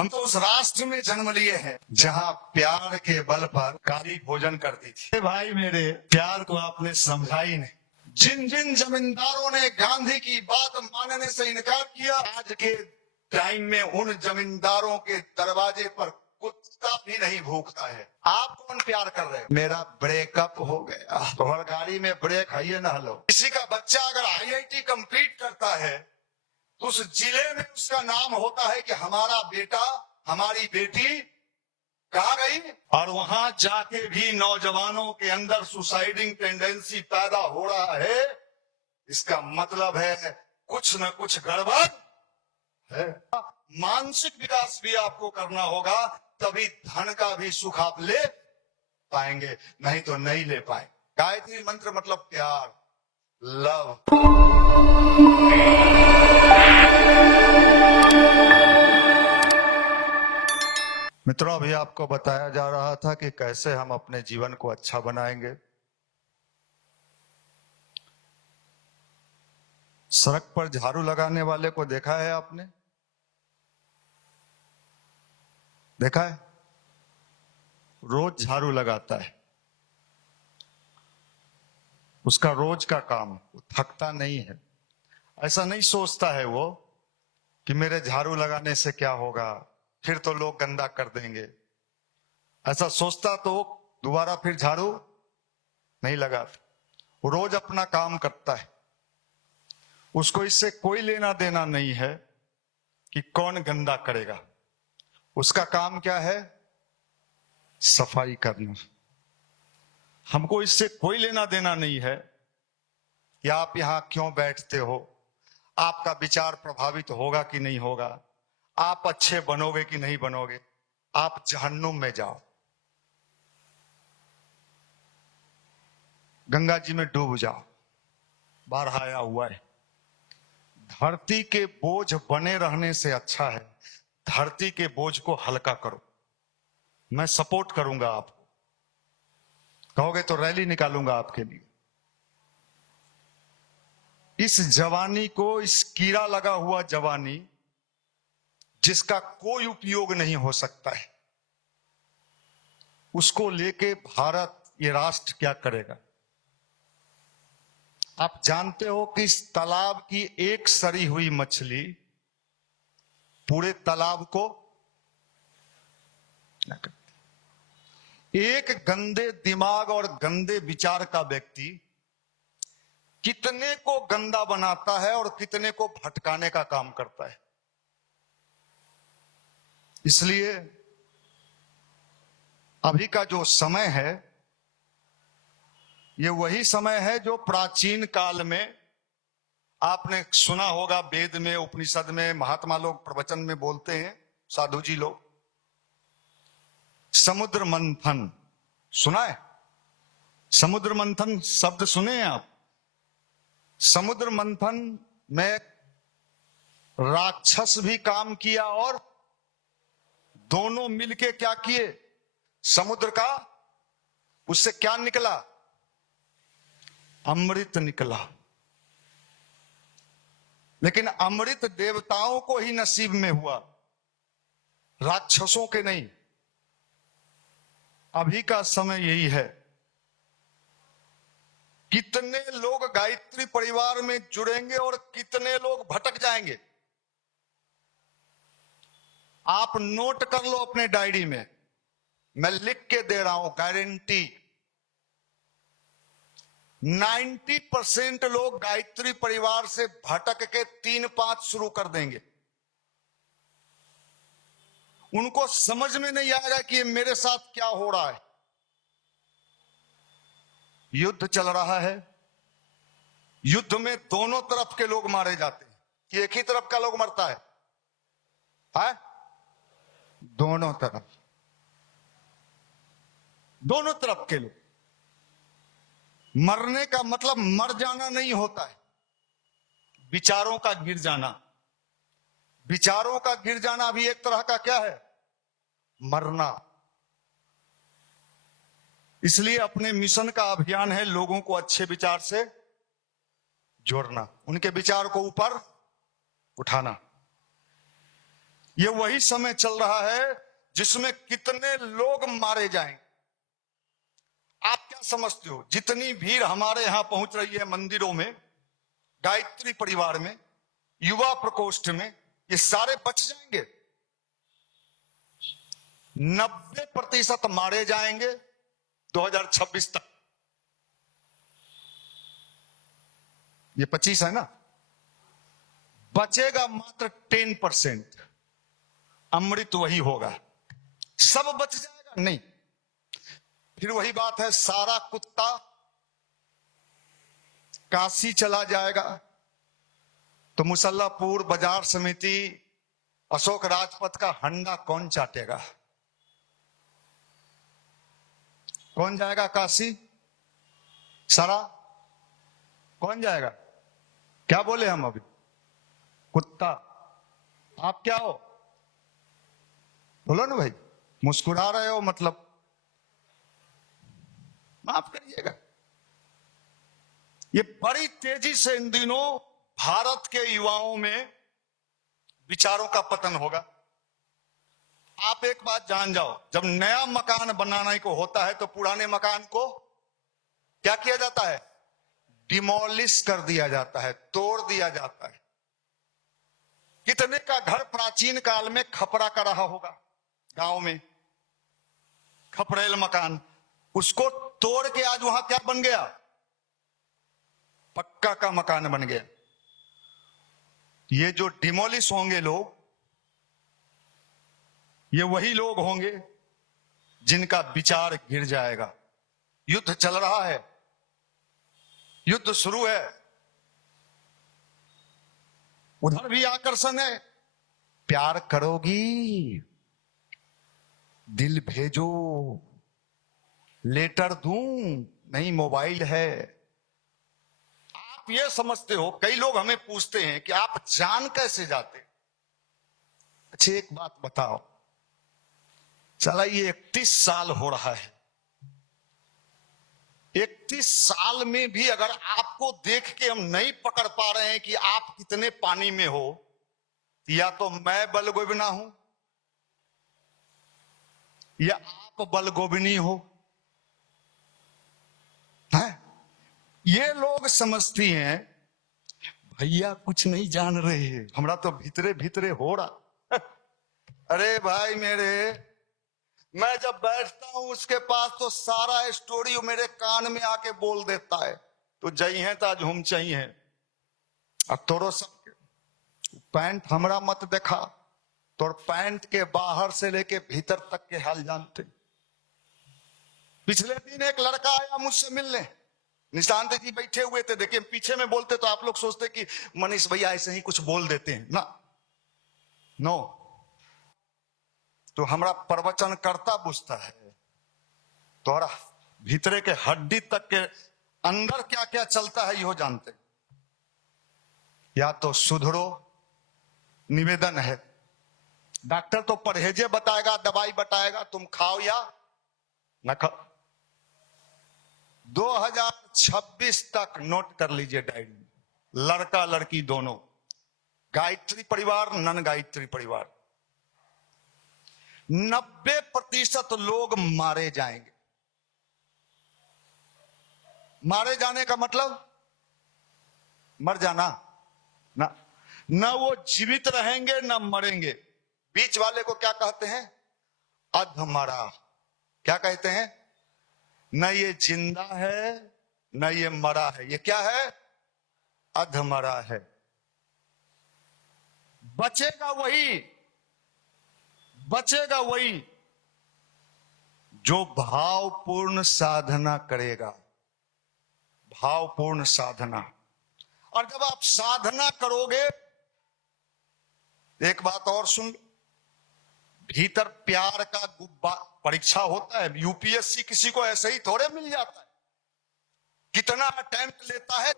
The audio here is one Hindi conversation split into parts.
हम तो उस राष्ट्र में जन्म लिए हैं जहां प्यार के बल पर काली भोजन करती थी। भाई मेरे, प्यार को आपने समझा ही नहीं। जिन जिन जमींदारों ने गांधी की बात मानने से इनकार किया, आज के टाइम में उन जमींदारों के दरवाजे पर कुत्ता भी नहीं भूखता है। आप कौन प्यार कर रहे हो? मेरा ब्रेकअप हो गया तो हर गाड़ी में ब्रेक है ना। हेलो, किसी का बच्चा अगर IIT कंप्लीट करता है तो उस जिले में उसका नाम होता है कि हमारा बेटा, हमारी बेटी कहाँ गई, और वहां जाके भी नौजवानों के अंदर सुसाइडिंग टेंडेंसी पैदा हो रहा है। इसका मतलब है कुछ न कुछ गड़बड़ है। मानसिक विकास भी आपको करना होगा, तभी धन का भी सुख आप ले पाएंगे, नहीं तो नहीं ले पाए। गायत्री मंत्र मतलब प्यार, लव। मित्रों, अभी आपको बताया जा रहा था कि कैसे हम अपने जीवन को अच्छा बनाएंगे। सड़क पर झाड़ू लगाने वाले को देखा है आपने? देखा है? रोज झाड़ू लगाता है, उसका रोज का काम, वो थकता नहीं है। ऐसा नहीं सोचता है वो कि मेरे झाड़ू लगाने से क्या होगा, फिर तो लोग गंदा कर देंगे। ऐसा सोचता तो दोबारा फिर झाड़ू नहीं लगाता। वो रोज अपना काम करता है, उसको इससे कोई लेना देना नहीं है कि कौन गंदा करेगा। उसका काम क्या है? सफाई करना। हमको इससे कोई लेना देना नहीं है कि आप यहां क्यों बैठते हो, आपका विचार प्रभावित होगा कि नहीं होगा, आप अच्छे बनोगे कि नहीं बनोगे। आप जहन्नुम में जाओ, गंगा जी में डूब जाओ, बाढ़ आया हुआ है। धरती के बोझ बने रहने से अच्छा है धरती के बोझ को हल्का करो। मैं सपोर्ट करूंगा आपको, कहोगे तो रैली निकालूंगा आपके लिए। इस जवानी को, इस कीड़ा लगा हुआ जवानी जिसका कोई उपयोग नहीं हो सकता है, उसको लेके भारत, ये राष्ट्र क्या करेगा? आप जानते हो कि इस तालाब की एक सड़ी हुई मछली पूरे तालाब को, एक गंदे दिमाग और गंदे विचार का व्यक्ति कितने को गंदा बनाता है और कितने को भटकाने का काम करता है। इसलिए अभी का जो समय है, ये वही समय है जो प्राचीन काल में आपने सुना होगा। वेद में, उपनिषद में, महात्मा लोग प्रवचन में बोलते हैं, साधु जी लोग, समुद्र मंथन सुना है? समुद्र मंथन शब्द सुने हैं आप? समुद्र मंथन में राक्षस भी काम किया और दोनों मिलके क्या किए? समुद्र का, उससे क्या निकला? अमृत निकला। लेकिन अमृत देवताओं को ही नसीब में हुआ, राक्षसों के नहीं। अभी का समय यही है। कितने लोग गायत्री परिवार में जुड़ेंगे और कितने लोग भटक जाएंगे। आप नोट कर लो अपने डायरी में, मैं लिख के दे रहा हूं, गारंटी 90% लोग गायत्री परिवार से भटक के 3-5 शुरू कर देंगे। उनको समझ में नहीं आएगा कि ये मेरे साथ क्या हो रहा है। युद्ध चल रहा है, युद्ध में दोनों तरफ के लोग मारे जाते हैं कि एक ही तरफ का लोग मरता है? दोनों तरफ, दोनों तरफ के लोग। मरने का मतलब मर जाना नहीं होता है, विचारों का गिर जाना। विचारों का गिर जाना भी एक तरह का क्या है? मरना। इसलिए अपने मिशन का अभियान है लोगों को अच्छे विचार से जोड़ना, उनके विचार को ऊपर उठाना। ये वही समय चल रहा है जिसमें कितने लोग मारे जाएंगे। आप क्या समझते हो, जितनी भीड़ हमारे यहां पहुंच रही है मंदिरों में, गायत्री परिवार में, युवा प्रकोष्ठ में, ये सारे बच जाएंगे? 90% मारे जाएंगे 2026 तक। ये 25 है ना, बचेगा मात्र 10%। अमृत वही होगा, सब बच जाएगा नहीं। फिर वही बात है, सारा कुत्ता काशी चला जाएगा तो मुसल्लापुर बाजार समिति, अशोक राजपथ का हंडा कौन चाटेगा? कौन जाएगा काशी? सारा कौन जाएगा? क्या बोले हम अभी? कुत्ता। आप क्या हो? बोलो ना भाई, मुस्कुरा रहे हो मतलब माफ करिएगा। ये बड़ी तेजी से इन दिनों भारत के युवाओं में विचारों का पतन होगा। आप एक बात जान जाओ, जब नया मकान बनाने को होता है तो पुराने मकान को क्या किया जाता है? डिमोलिश कर दिया जाता है, तोड़ दिया जाता है। कितने का घर प्राचीन काल में खपरा का रहा होगा, गांव में खपरेल मकान, उसको तोड़ के आज वहां क्या बन गया? पक्का का मकान बन गया। ये जो डिमोलिश होंगे लोग, ये वही लोग होंगे जिनका विचार गिर जाएगा। युद्ध चल रहा है, युद्ध शुरू है, उधर भी आकर्षण है। प्यार करोगी, दिल भेजो, लेटर दूं, नहीं मोबाइल है। आप ये समझते हो, कई लोग हमें पूछते हैं कि आप जान कैसे जाते? अच्छा एक बात बताओ, चला ये 31 साल हो रहा है, 31 साल में भी अगर आपको देख के हम नहीं पकड़ पा रहे हैं कि आप कितने पानी में हो, या तो मैं बलगोबिना हूं या आप बलगोबिनी हो। है? ये लोग समझती हैं भैया कुछ नहीं जान रहे हैं, हमरा तो भीतरे भीतरे हो रहा। अरे भाई मेरे, मैं जब बैठता हूं उसके पास तो सारा स्टोरी मेरे कान में आके बोल देता है। तो जई है तो आज हम चाहिए, अब तोरो सब पैंट हमरा मत देखा, तोर पैंट के बाहर से लेके भीतर तक के हाल जानते। पिछले दिन एक लड़का आया मुझसे मिलने, निशांत जी बैठे हुए थे, देखिए पीछे में बोलते तो आप लोग सोचते कि मनीष भैया ऐसे ही कुछ बोल देते हैं ना, नो। तो हमारा प्रवचन करता बुझता है, तोरा भीतरे के हड्डी तक के अंदर क्या क्या चलता है यो जानते। या तो सुधरो, निवेदन है। डॉक्टर तो परहेजे बताएगा, दवाई बताएगा, तुम खाओ या न खाओ। 2026 तक नोट कर लीजिए डायरी में, लड़का लड़की दोनों, गायत्री परिवार, नन गायत्री परिवार, 90% लोग मारे जाएंगे। मारे जाने का मतलब मर जाना ना, न वो जीवित रहेंगे न मरेंगे। बीच वाले को क्या कहते हैं? अधमरा। क्या कहते हैं? न ये जिंदा है न ये मरा है, ये क्या है? अधमरा है। बचेगा वही, बचेगा वही जो भावपूर्ण साधना करेगा। भावपूर्ण साधना। और जब आप साधना करोगे, एक बात और सुन, भीतर प्यार का गुब्बारा, परीक्षा होता है, यूपीएससी किसी को ऐसे ही थोड़े मिल जाता है, कितना अटेम्प्ट लेता है।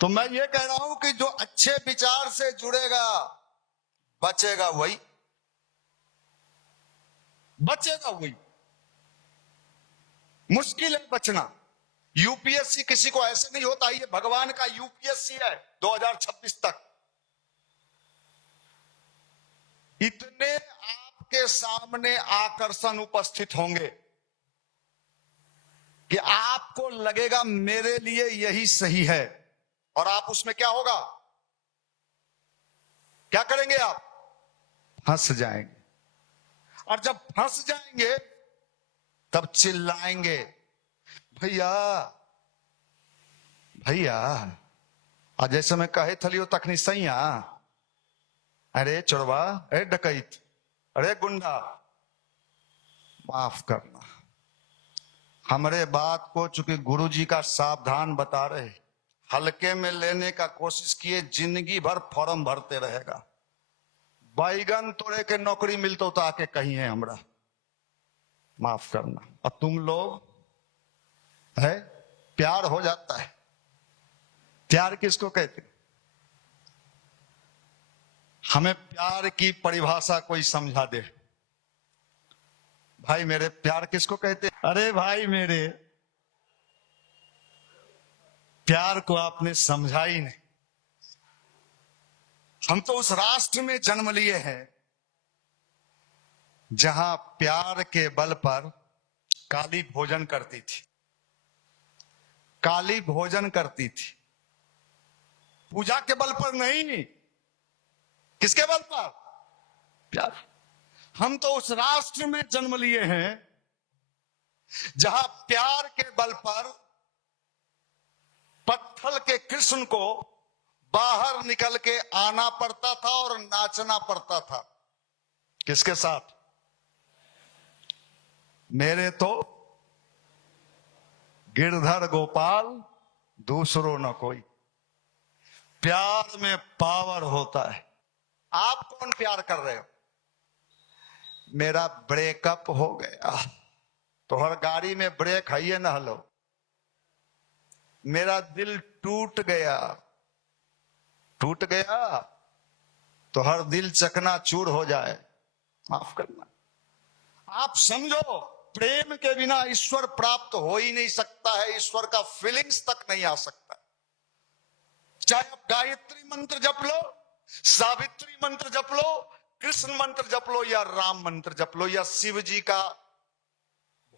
तो मैं ये कह रहा हूं कि जो अच्छे विचार से जुड़ेगा बचेगा वही, बचेगा वही। मुश्किल है बचना। यूपीएससी किसी को ऐसे नहीं होता, ये भगवान का यूपीएससी है 2026 तक। इतने आपके सामने आकर्षण उपस्थित होंगे कि आपको लगेगा मेरे लिए यही सही है, और आप उसमें क्या होगा, क्या करेंगे, आप फंस जाएंगे। और जब फंस जाएंगे तब चिल्लाएंगे, भैया भैया, आज जैसे मैं कहे थलियो तखनी सैया, अरे चोरवा, अरे डकैत, अरे गुंडा, माफ करना। हमारे बात को चूंकि गुरुजी का सावधान बता रहे, हल्के में लेने का कोशिश किए, जिंदगी भर फॉर्म भरते रहेगा। बैगन तोड़े के नौकरी मिलते तो आके कही है हमरा, माफ करना। और तुम लोग है, प्यार हो जाता है। प्यार किसको कहते, हमें प्यार की परिभाषा कोई समझा दे। भाई मेरे, प्यार किसको कहते? अरे भाई मेरे, प्यार को आपने समझा ही नहीं। हम तो उस राष्ट्र में जन्म लिए हैं जहां प्यार के बल पर काली भोजन करती थी, काली भोजन करती थी, पूजा के बल पर नहीं। किसके बल पर? प्यार। हम तो उस राष्ट्र में जन्म लिए हैं जहां प्यार के बल पर पत्थल के कृष्ण को बाहर निकल के आना पड़ता था और नाचना पड़ता था। किसके साथ? मेरे तो गिरधर गोपाल, दूसरों न कोई। प्यार में पावर होता है। आप कौन प्यार कर रहे हो? मेरा ब्रेकअप हो गया तो हर गाड़ी में ब्रेक है ये ना हलो। मेरा दिल टूट गया, टूट गया तो हर दिल चकनाचूर हो जाए, माफ करना। आप समझो, प्रेम के बिना ईश्वर प्राप्त हो ही नहीं सकता है। ईश्वर का फीलिंग्स तक नहीं आ सकता। चाहे आप गायत्री मंत्र जप लो, सावित्री मंत्र जप लो, कृष्ण मंत्र जप लो, या राम मंत्र जप लो, या शिव जी का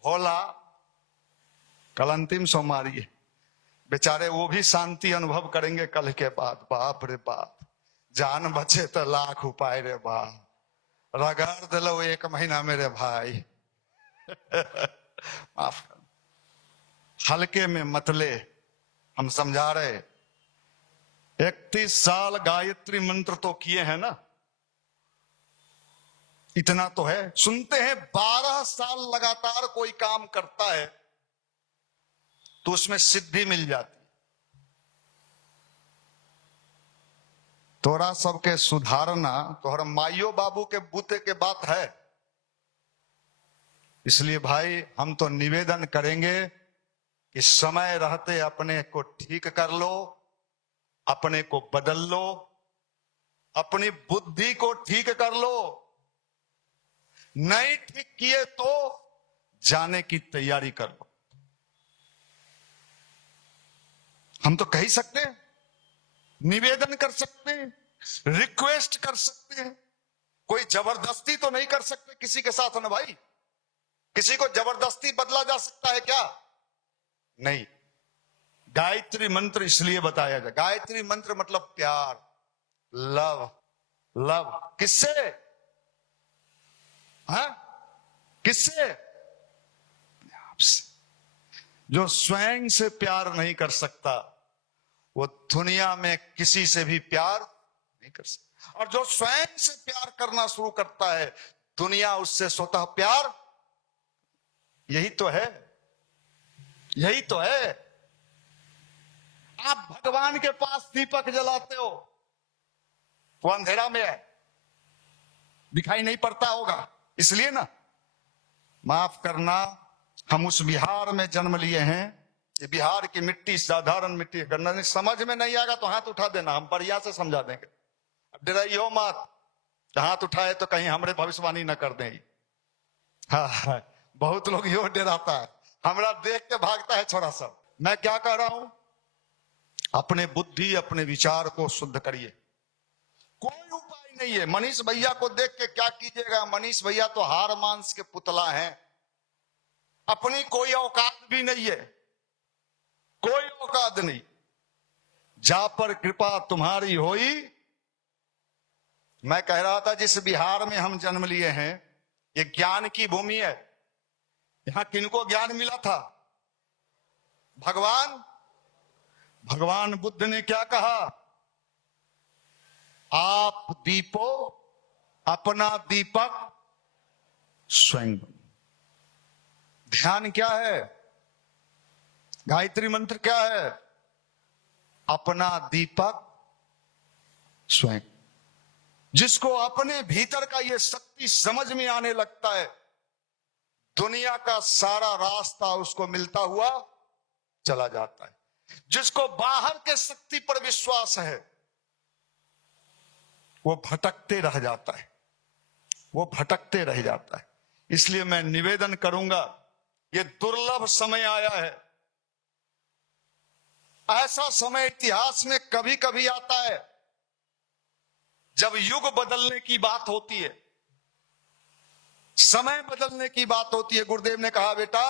भोला। कल अंतिम सोमवारी है, बेचारे वो भी शांति अनुभव करेंगे कल के बाद। बाप रे बाप, जान बचे तो लाख उपाय रे बाप, रगड़ दिलो 1 महीना मेरे भाई। माफ कर, हल्के में मतले। हम समझा रहे, 31 साल गायत्री मंत्र तो किए हैं ना, इतना तो है। सुनते हैं 12 साल लगातार कोई काम करता है तो उसमें सिद्धि मिल जाती। तोरा सबके सुधारना तोहर माइयो बाबू के बूते के बात है। इसलिए भाई, हम तो निवेदन करेंगे कि समय रहते अपने को ठीक कर लो, अपने को बदल लो, अपनी बुद्धि को ठीक कर लो। नहीं ठीक किए तो जाने की तैयारी कर लो। हम तो कह ही सकते हैं, निवेदन कर सकते हैं, रिक्वेस्ट कर सकते हैं। कोई जबरदस्ती तो नहीं कर सकते किसी के साथ ना भाई। किसी को जबरदस्ती बदला जा सकता है क्या? नहीं। गायत्री मंत्र इसलिए बताया जाए, गायत्री मंत्र मतलब प्यार, लव। लव किससे? हाँ, किससे? आपसे। जो स्वयं से प्यार नहीं कर सकता वो दुनिया में किसी से भी प्यार नहीं कर सकता। और जो स्वयं से प्यार करना शुरू करता है, दुनिया उससे स्वतः प्यार। यही तो है, यही तो है। आप भगवान के पास दीपक जलाते हो, वो अंधेरा में है, दिखाई नहीं पड़ता होगा, इसलिए ना। माफ करना, हम उस बिहार में जन्म लिए हैं। ये बिहार की मिट्टी साधारण मिट्टी है। करना नहीं, समझ में नहीं आएगा तो हाथ उठा देना, हम बढ़िया से समझा देंगे। अब डराइयो मत, हाथ उठाए तो कहीं हमरे भविष्यवाणी न कर दें। हाँ, बहुत लोग यो डराता है, हमरा देख के भागता है छोरा सब। मैं क्या कह रहा हूं, अपने बुद्धि, अपने विचार को शुद्ध करिए। कोई उपाय नहीं है। मनीष भैया को देख के क्या कीजिएगा, मनीष भैया तो हार मांस के पुतला हैं, अपनी कोई औकात भी नहीं है, कोई औकात नहीं। जा पर कृपा तुम्हारी होई। मैं कह रहा था जिस बिहार में हम जन्म लिए हैं ये ज्ञान की भूमि है। यहां किनको ज्ञान मिला था? भगवान बुद्ध ने क्या कहा? आप दीपो अपना दीपक स्वयं। ध्यान क्या है? गायत्री मंत्र क्या है? अपना दीपक स्वयं। जिसको अपने भीतर का ये शक्ति समझ में आने लगता है, दुनिया का सारा रास्ता उसको मिलता हुआ चला जाता है। जिसको बाहर के शक्ति पर विश्वास है वो भटकते रह जाता है, वो भटकते रह जाता है। इसलिए मैं निवेदन करूंगा, ये दुर्लभ समय आया है। ऐसा समय इतिहास में कभी कभी आता है जब युग बदलने की बात होती है, समय बदलने की बात होती है। गुरुदेव ने कहा बेटा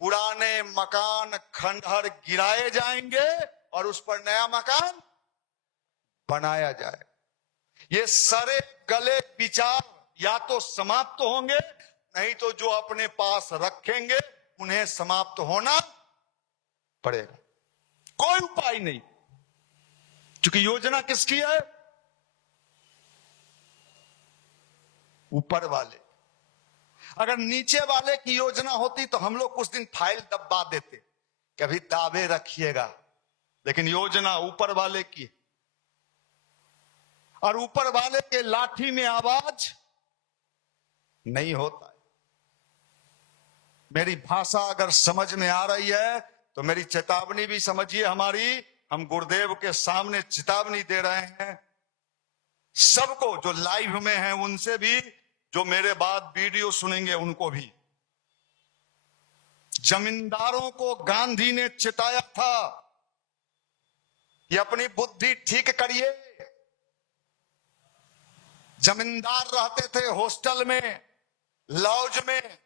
पुराने मकान खंडहर गिराए जाएंगे और उस पर नया मकान बनाया जाए। ये सारे गले विचार या तो समाप्त होंगे, नहीं तो जो अपने पास रखेंगे उन्हें समाप्त होना पड़ेगा। कोई उपाय नहीं, क्योंकि योजना किसकी है? ऊपर वाले। अगर नीचे वाले की योजना होती तो हम लोग कुछ दिन फाइल दबा देते, कभी दावे रखिएगा, लेकिन योजना ऊपर वाले की। और ऊपर वाले के लाठी में आवाज नहीं होता है। मेरी भाषा अगर समझ में आ रही है तो मेरी चेतावनी भी समझिए हमारी। हम गुरुदेव के सामने चेतावनी दे रहे हैं सबको, जो लाइव में हैं उनसे भी, जो मेरे बाद वीडियो सुनेंगे उनको भी। जमींदारों को गांधी ने चिताया था कि अपनी बुद्धि ठीक करिए। जमींदार रहते थे हॉस्टल में, लॉज में,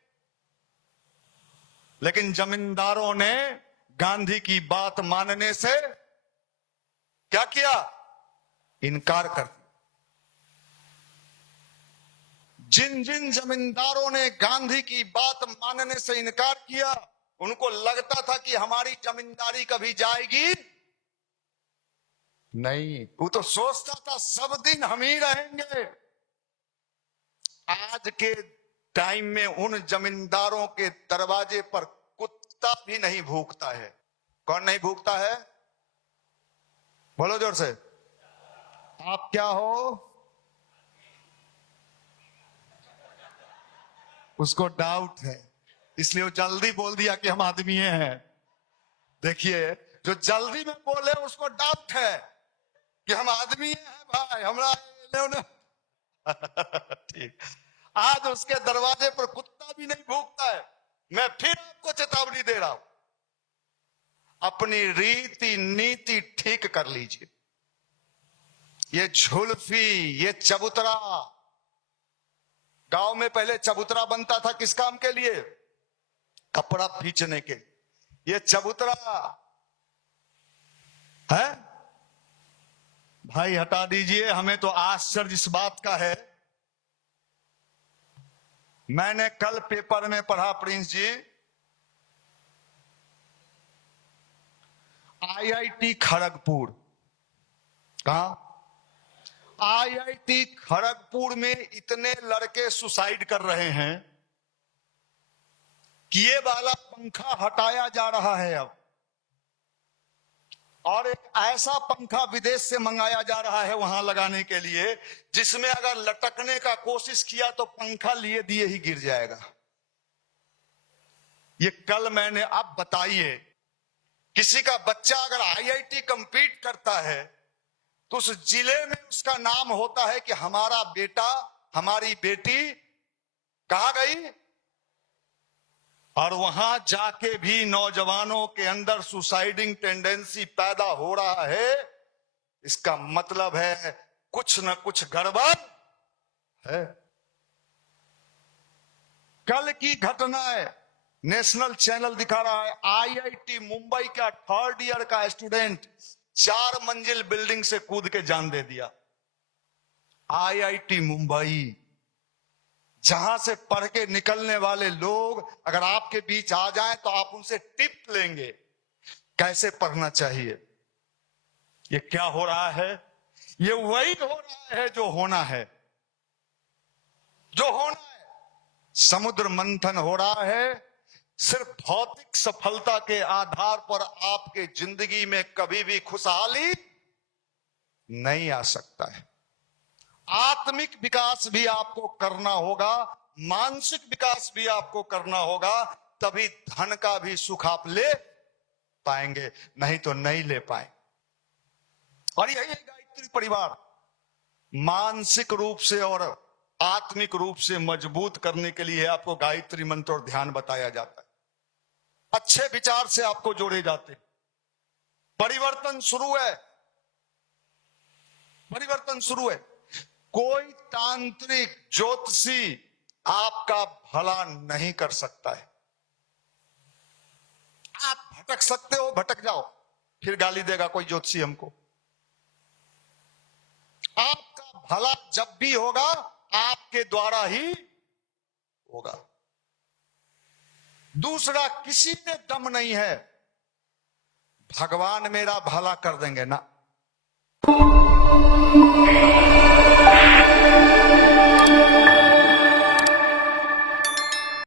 लेकिन जमींदारों ने गांधी की बात मानने से क्या किया? इनकार कर। जिन जिन जमींदारों ने गांधी की बात मानने से इनकार किया, उनको लगता था कि हमारी जमींदारी कभी जाएगी नहीं। वो तो सोचता था सब दिन हम ही रहेंगे। आज के टाइम में उन जमींदारों के दरवाजे पर कुत्ता भी नहीं भूखता है। कौन नहीं भूखता है? बोलो जोर से। आप क्या हो? उसको डाउट है, इसलिए वो जल्दी बोल दिया कि हम आदमी हैं। देखिए, जो जल्दी में बोले उसको डाउट है कि हम आदमी हैं भाई, हमरा ठीक। आज उसके दरवाजे पर कुत्ता भी नहीं भूखता है। मैं फिर आपको चेतावनी दे रहा हूं, अपनी रीति नीति ठीक कर लीजिए। ये झुल्फी, ये चबूतरा, गांव में पहले चबूतरा बनता था किस काम के लिए? कपड़ा खींचने के। ये चबूतरा है भाई, हटा दीजिए। हमें तो आश्चर्य इस बात का है, मैंने कल पेपर में पढ़ा प्रिंस जी, आईआईटी खड़गपुर, कहां? आईआईटी खड़गपुर में इतने लड़के सुसाइड कर रहे हैं कि ये वाला पंखा हटाया जा रहा है अब, और एक ऐसा पंखा विदेश से मंगाया जा रहा है वहां लगाने के लिए, जिसमें अगर लटकने का कोशिश किया तो पंखा लिए दिए ही गिर जाएगा। ये कल मैंने। अब बताइए, किसी का बच्चा अगर आईआईटी कंप्लीट करता है तो उस जिले में उसका नाम होता है कि हमारा बेटा, हमारी बेटी कहां गई, और वहां जाके भी नौजवानों के अंदर सुसाइडिंग टेंडेंसी पैदा हो रहा है। इसका मतलब है कुछ न कुछ गड़बड़ है। कल की घटना है, नेशनल चैनल दिखा रहा है, आईआईटी मुंबई का 3rd ईयर का स्टूडेंट 4 मंजिल बिल्डिंग से कूद के जान दे दिया। आईआईटी मुंबई, जहां से पढ़ के निकलने वाले लोग अगर आपके बीच आ जाएं तो आप उनसे टिप लेंगे कैसे पढ़ना चाहिए। ये क्या हो रहा है? ये वही हो रहा है जो होना है, जो होना है। समुद्र मंथन हो रहा है। सिर्फ भौतिक सफलता के आधार पर आपके जिंदगी में कभी भी खुशहाली नहीं आ सकता है। आत्मिक विकास भी आपको करना होगा, मानसिक विकास भी आपको करना होगा, तभी धन का भी सुख आप ले पाएंगे, नहीं तो नहीं ले पाए। और यही है गायत्री परिवार। मानसिक रूप से और आत्मिक रूप से मजबूत करने के लिए आपको गायत्री मंत्र और ध्यान बताया जाता है। अच्छे विचार से आपको जोड़े जाते हैं। परिवर्तन शुरू है, परिवर्तन शुरू है। कोई तांत्रिक ज्योतिषी आपका भला नहीं कर सकता है। आप भटक सकते हो, भटक जाओ, फिर गाली देगा कोई ज्योतिषी हमको। आपका भला जब भी होगा आपके द्वारा ही होगा। दूसरा किसी में दम नहीं है, भगवान मेरा भला कर देंगे ना।